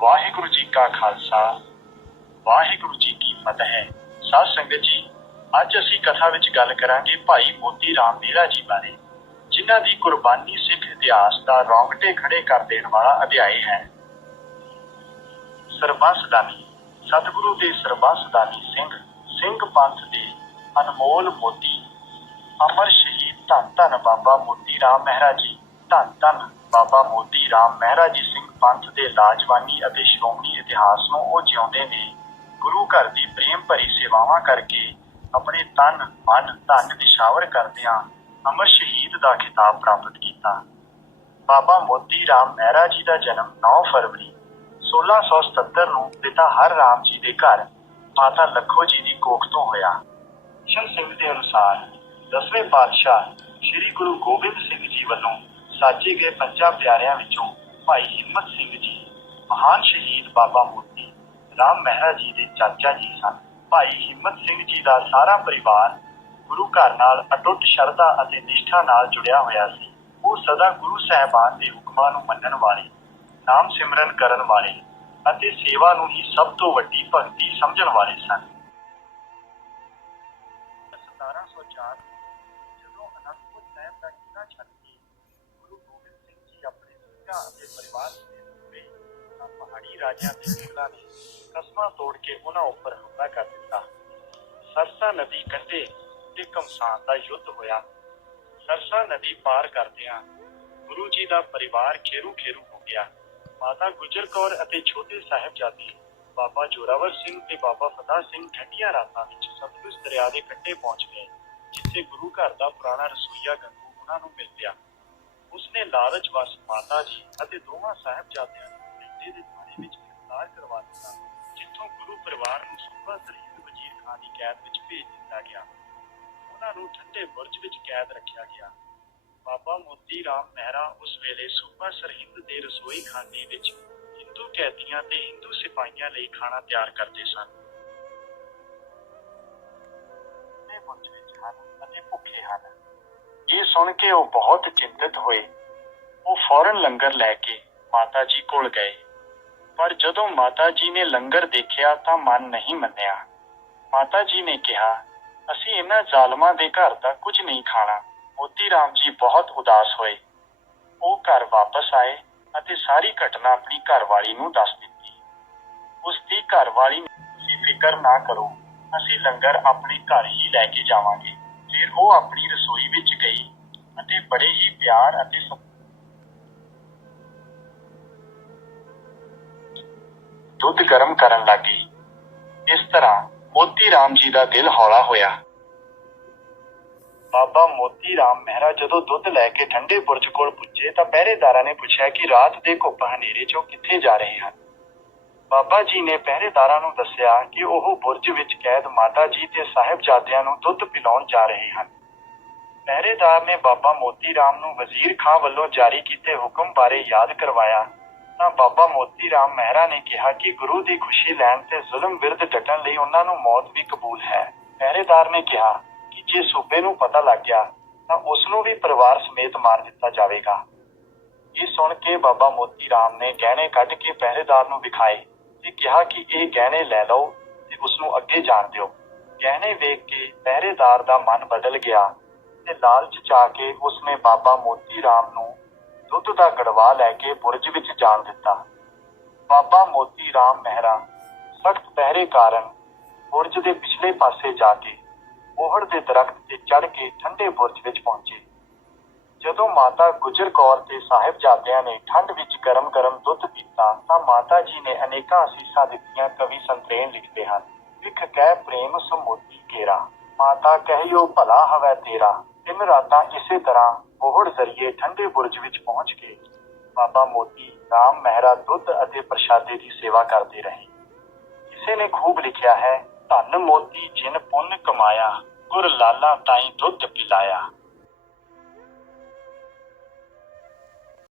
ਵਾਹਿਗੁਰੂ ਜੀ ਕਾ ਖਾਲਸਾ, ਵਾਹਿਗੁਰੂ ਜੀ ਕੀ ਫਤਿਹ। ਸਾਧ ਸੰਗਤ ਜੀ, ਅੱਜ ਅਸੀਂ ਕਥਾ ਵਿੱਚ ਗੱਲ ਕਰਾਂਗੇ ਭਾਈ ਮੋਤੀ ਰਾਮ ਮਹਿਰਾ ਜੀ ਬਾਰੇ, ਜਿਨ੍ਹਾਂ ਦੀ ਕੁਰਬਾਨੀ ਸਿੱਖ ਇਤਿਹਾਸ ਦਾ ਰੌਂਗਟੇ ਖੜੇ ਕਰ ਦੇਣ ਵਾਲਾ ਅਧਿਆਇ ਹੈ। ਸਰਬੰਸਦਾਨੀ ਸਤਿਗੁਰੂ ਦੇ ਸਰਬੰਸਦਾਨੀ ਸਿੰਘ ਸਿੰਘ ਪੰਥ ਦੇ ਅਨਮੋਲ ਮੋਤੀ, ਅਮਰ ਸ਼ਹੀਦ ਧੰਨ ਧੰਨ ਬਾਬਾ ਮੋਤੀ ਰਾਮ ਮਹਿਰਾ ਜੀ, ਧੰਨ ਧੰਨ ਬਾਬਾ ਮੋਤੀ ਰਾਮ ਮਹਿਰਾ ਜੀ ਸਿੰਘ ਪੰਥ ਦੇ ਲਾਜਵਾਨੀ ਅਤੇ ਸ਼੍ਰੋਮਣੀ ਇਤਿਹਾਸ ਨੂੰ ਉਹ ਜਿਉਂਦੇ ਨੇ, ਗੁਰੂ ਘਰ ਦੀ ਪ੍ਰੇਮ ਭਰੀ ਸੇਵਾਵਾਂ ਕਰਕੇ ਆਪਣੇ ਤਨ, ਮਨ, ਧਨ ਨਿਸ਼ਾਵਰ ਕਰਦਿਆਂ ਅਮਰ ਸ਼ਹੀਦ ਦਾ ਖਿਤਾਬ ਪ੍ਰਾਪਤ ਕੀਤਾ। ਬਾਬਾ ਮੋਤੀ ਰਾਮ ਮਹਿਰਾ ਜੀ ਦਾ ਜਨਮ 9 ਫਰਵਰੀ 1677 ਨੂੰ ਪਿਤਾ ਹਰ ਰਾਮ ਜੀ ਦੇ ਘਰ ਮਾਤਾ ਲੱਖੋ ਜੀ ਦੀ ਕੋਖ ਤੋਂ ਹੋਇਆ। ਸ਼ਨ ਸਿੰਘ ਦੇ ਅਨੁਸਾਰ ਦਸਵੇਂ ਪਾਤਸ਼ਾਹ ਸ੍ਰੀ ਗੁਰੂ ਗੋਬਿੰਦ ਸਿੰਘ ਜੀ ਵੱਲੋਂ ਸਾਜੇ ਗਏ ਪੰਜਾਂ ਪਿਆਰਿਆਂ ਵਿੱਚੋਂ ਭਾਈ ਹਿੰਮਤ ਸਿੰਘ ਜੀ, ਮਹਾਨ ਸ਼ਹੀਦ ਬਾਬਾ ਮੋਤੀ, ਰਾਮ ਮਹਿਰਾ ਜੀ ਦੇ ਚਾਚਾ ਜੀ ਸਨ। ਭਾਈ ਹਿੰਮਤ ਸਿੰਘ ਜੀ ਦਾ ਸਾਰਾ ਪਰਿਵਾਰ ਗੁਰੂ ਘਰ ਨਾਲ ਅਟੁੱਟ ਸ਼ਰਧਾ ਅਤੇ ਨਿਸ਼ਠਾ ਨਾਲ ਜੁੜਿਆ ਹੋਇਆ ਸੀ। ਉਹ ਸਦਾ ਗੁਰੂ ਸਾਹਿਬਾਨ ਦੇ ਹੁਕਮਾਂ ਨੂੰ ਮੰਨਣ ਵਾਲੇ, ਨਾਮ ਸਿਮਰਨ ਕਰਨ ਵਾਲੇ ਅਤੇ ਸੇਵਾ ਨੂੰ ਹੀ ਸਭ ਤੋਂ ਵੱਡੀ ਭਗਤੀ ਸਮਝਣ ਵਾਲੇ ਸਨ। 1704 ਜਦੋਂ ਅਨੰਦਪੁਰ ਸਾਹਿਬ ਦਾ ਕਿਲਾ ਛੱਡ ਕੇ ਗੁਰੂ ਗੋਬਿੰਦ ਸਿੰਘ ਜੀ ਆਪਣੇ ਅਤੇ ਪਰਿਵਾਰ ਸਮੇਤ ਤੁਰੇ ਤਾਂ ਪਹਾੜੀ ਰਾਜਿਆਂ ਦੇ ਮੁਗਲਾਂ ਨੇ ਕਸਮਾਂ ਤੋੜ ਕੇ ਉਹਨਾਂ ਉੱਪਰ ਹਮਲਾ ਕਰ ਦਿੱਤਾ। ਸਰਸਾ ਨਦੀ ਕੰਢੇ ਤੇ ਕਮਸਾਨ ਦਾ ਯੁੱਧ ਹੋਇਆ। ਸਰਸਾ ਨਦੀ ਪਾਰ ਕਰਦਿਆਂ ਗੁਰੂ ਜੀ ਦਾ ਪਰਿਵਾਰ ਖੇਰੂ ਖੇਰੂ ਹੋ ਗਿਆ। ਮਾਤਾ ਗੁਜਰ ਕੌਰ ਅਤੇ ਛੋਟੇ ਸਾਹਿਬਜ਼ਾਦੇ ਬਾਬਾ ਜੋਰਾਵਰ ਸਿੰਘ ਤੇ ਬਾਬਾ ਫਤਿਹ ਸਿੰਘ ਠੰਡੀਆਂ ਰਾਤਾਂ ਵਿੱਚ ਸਤਲੁਜ ਦਰਿਆ ਦੇ ਕੰਢੇ ਪਹੁੰਚ ਗਏ, ਜਿੱਥੇ ਗੁਰੂ ਘਰ ਦਾ ਪੁਰਾਣਾ ਰਸੋਈਆ ਗੰਗੂ ਉਹਨਾਂ ਨੂੰ ਮਿਲ ਗਿਆ ਉਸਨੇ ਲਾਲਚ ਵਸ ਮਾਤਾ ਜੀ ਅਤੇ ਦੋਵਾਂ ਸਾਹਿਬਜ਼ਾਦਿਆਂ ਨੂੰ ਪਿੰਡੇ ਦੇ ਥਾਣੇ ਵਿੱਚ ਗ੍ਰਿਫਤਾਰ ਕਰਵਾ ਦਿੱਤਾ, ਜਿੱਥੋਂ ਗੁਰੂ ਪਰਿਵਾਰ ਨੂੰ ਸੂਬਾ ਸਰਹੀਦ ਵਜ਼ੀਰ ਖਾਨ ਦੀ ਕੈਦ ਵਿੱਚ ਭੇਜ ਦਿੱਤਾ ਗਿਆ। ਉਹਨਾਂ ਨੂੰ ਠੰਡੇ ਬੁਰਜ ਵਿੱਚ ਕੈਦ ਰੱਖਿਆ ਗਿਆ। ਬਾਬਾ ਮੋਤੀ ਰਾਮ ਮਹਿਰਾ ਉਸ ਵੇਲੇ ਸੂਬਾ ਸਰਹਿੰਦ ਦੇ ਰਸੋਈ ਖਾਨੇ ਵਿੱਚ ਹਿੰਦੂ ਕੈਦੀਆਂ ਤੇ ਹਿੰਦੂ ਸਿਪਾਹੀਆਂ ਲਈ ਖਾਣਾ ਤਿਆਰ ਕਰਦੇ ਸਨ। ਇਹ ਬੁਰਜ ਵਿੱਚ ਹਨ ਅਤੇ ਭੁੱਖੇ ਹਨ। ਇਹ ਸੁਣ ਕੇ ਉਹ ਬਹੁਤ ਚਿੰਤਤ ਹੋਏ। ਉਹ ਫੌਰਨ ਲੰਗਰ ਲੈ ਕੇ ਮਾਤਾ ਜੀ ਕੋਲ ਗਏ। ਪਰ ਜਦੋਂ ਮਾਤਾ ਜੀ ਨੇ ਲੰਗਰ ਦੇਖਿਆ ਤਾਂ ਮਨ ਨਹੀਂ ਮੰਨਿਆ। ਮਾਤਾ ਜੀ ਨੇ ਕਿਹਾ, ਅਸੀਂ ਇਹਨਾਂ ਜ਼ਾਲਮਾਂ ਦੇ ਘਰ ਦਾ ਕੁਝ ਨਹੀਂ ਖਾਣਾ। ਮੋਤੀ ਰਾਮ ਜੀ ਬਹੁਤ ਉਦਾਸ ਹੋਏ। ਉਹ ਘਰ ਵਾਪਸ ਆਏ ਅਤੇ ਸਾਰੀ ਘਟਨਾ ਆਪਣੀ ਘਰਵਾਲੀ ਨੂੰ ਦੱਸ ਦਿੱਤੀ। ਉਸ ਦੀ ਘਰਵਾਲੀ ਨੇ ਤੁਸੀਂ ਫਿਕਰ ਨਾ ਕਰੋ, ਅਸੀਂ ਲੰਗਰ ਆਪਣੇ ਘਰ ਹੀ ਲੈ ਕੇ ਜਾਵਾਂਗੇ। ਫਿਰ ਉਹ ਆਪਣੀ ਰਸੋਈ ਵਿੱਚ ਗਈ ਅਤੇ ਬੜੇ ਹੀ ਪਿਆਰ ਅਤੇ ਦੁੱਧ ਗਰਮ ਕਰਨ ਲੱਗੀ ਇਸ ਤਰ੍ਹਾਂ ਮੋਤੀ ਰਾਮ ਜੀ ਦਾ ਦਿਲ ਹੌਲਾ ਹੋਇਆ। ਬਾਬਾ ਮੋਤੀ ਰਾਮ ਮਹਿਰਾ ਜਦੋਂ ਦੁੱਧ ਲੈ ਕੇ ਠੰਡੇ ਬੁਰਜ ਕੋਲ ਪੁੱਜੇ ਤਾਂ ਪਹਿਰੇਦਾਰਾਂ ਨੇ ਪੁੱਛਿਆ ਕਿ ਰਾਤ ਦੇ ਘੁੱਪ ਹਨੇਰੇ 'ਚੋਂ ਕਿੱਥੇ ਜਾ ਰਹੇ ਹਨ? ਬਾਬਾ ਜੀ ਨੇ ਪਹਿਰੇਦਾਰਾਂ ਨੂੰ ਦੱਸਿਆ ਕਿ ਉਹ ਬੁਰਜ ਵਿੱਚ ਕੈਦ ਮਾਤਾ ਜੀ ਤੇ ਸਾਹਿਬਜ਼ਾਦਿਆਂ ਨੂੰ ਦੁੱਧ ਪਿਲਾਉਣ ਜਾ ਰਹੇ ਹਨ। ਪਹਿਰੇਦਾਰ ਨੇ ਬਾਬਾ ਮੋਤੀ ਰਾਮ ਨੂੰ ਵਜ਼ੀਰ ਖਾਂ ਵੱਲੋਂ ਜਾਰੀ ਕੀਤੇ ਹੁਕਮ ਬਾਰੇ ਯਾਦ ਕਰਵਾਇਆ। ਤਾਂ ਬਾਬਾ ਮੋਤੀ ਰਾਮ ਮਹਿਰਾ ਨੇ ਕਿਹਾ ਕਿ ਗੁਰੂ ਦੀ ਖੁਸ਼ੀ ਲੈਣ ਤੇ ਜ਼ੁਲਮ ਵਿਰੁੱਧ ਡਟਣ ਲਈ ਉਹਨਾਂ ਨੂੰ ਮੌਤ ਵੀ ਕਬੂਲ ਹੈ। ਪਹਿਰੇਦਾਰ ਨੇ ਕਿਹਾ ਕਿ ਜੇ ਸੂਬੇ ਨੂੰ ਪਤਾ ਲੱਗ ਗਿਆ, ਤਾਂ ਉਸ ਨੂੰ ਵੀ ਪਰਿਵਾਰ ਸਮੇਤ ਮਾਰ ਦਿੱਤਾ ਜਾਵੇਗਾ। ਇਹ ਸੁਣ ਕੇ ਬਾਬਾ ਮੋਤੀ ਰਾਮ ਨੇ ਗਹਿਣੇ ਕੱਢ ਕੇ ਪਹਿਰੇਦਾਰ ਨੂੰ ਵਿਖਾਏ। ਤੇ ਕਿਹਾ ਕਿ ਇਹ ਗਹਿਣੇ ਲੈ ਲਓ ਤੇ ਉਸ ਨੂੰ ਅੱਗੇ ਜਾਣ ਦਿਓ। ਗਹਿਣੇ ਵੇਖ ਕੇ ਪਹਿਰੇਦਾਰ ਦਾ ਮਨ ਬਦਲ ਗਿਆ ਤੇ ਲਾਲਚ ਚ ਆ ਕੇ ਉਸਨੇ ਬਾਬਾ ਮੋਤੀ ਰਾਮ ਨੂੰ ਦੁੱਧ ਦਾ ਗੜਵਾ ਲੈ ਕੇ ਬੁਰਜ ਵਿੱਚ ਜਾਣ ਦਿੱਤਾ। ਬਾਬਾ ਮੋਤੀ ਰਾਮ ਮਹਿਰਾ, ਸਖਤ ਪਹਿਰੇ ਕਾਰਨ ਬੁਰਜ ਦੇ ਪਿਛਲੇ ਪਾਸੇ ਜਾ ਕੇ ਉਹੜ ਦੇ ਦਰਖਤ ਤੇ ਚੜ ਕੇ ਠੰਡੇ ਬੁਰਜ ਵਿੱਚ ਪਹੁੰਚੇ। ਜਦੋਂ ਮਾਤਾ ਗੁਜਰ ਕੌਰ ਤੇ ਸਾਹਿਬਜ਼ਾਦਿਆਂ ਨੇ ਠੰਡ ਵਿੱਚ ਗਰਮ-ਗਰਮ ਦੁੱਧ ਪੀਤਾ, ਤਾਂ ਮਾਤਾ ਜੀ ਨੇ ਅਨੇਕਾਂ ਅਸੀਸਾਂ ਦਿੱਤੀਆਂ, ਕਵੀ ਸੰਤਰੇਣ ਲਿਖਦੇ ਹਨ ਵਿਖ ਕਹਿ ਪ੍ਰੇਮ ਸਮੋਤੀ ਕੇਰਾ, ਮਾਤਾ ਕਹਿਓ ਭਲਾ ਹਵੈ ਤੇਰਾ, ਤਿੰਨ ਰਾਤਾਂ ਇਸੇ ਤਰ੍ਹਾਂ ਬੋਹੜ ਜ਼ਰੀਏ ਠੰਡੇ ਬੁਰਜ ਵਿੱਚ ਪਹੁੰਚ ਕੇ ਬਾਬਾ ਮੋਤੀ ਰਾਮ ਮਹਿਰਾ ਦੁੱਧ ਅਤੇ ਪ੍ਰਸ਼ਾਦੇ ਦੀ ਸੇਵਾ ਕਰਦੇ ਰਹੇ। ਕਿਸੇ ਨੇ ਖੂਬ ਲਿਖਿਆ ਹੈ, ਧੰਨ ਮੋਤੀ ਜਿਨ ਪੁੰਨ ਕਮਾਇਆ, ਗੁਰ ਲਾਲਾ ਤਾਈ ਦੁੱਧ ਪਿਲਾਇਆ।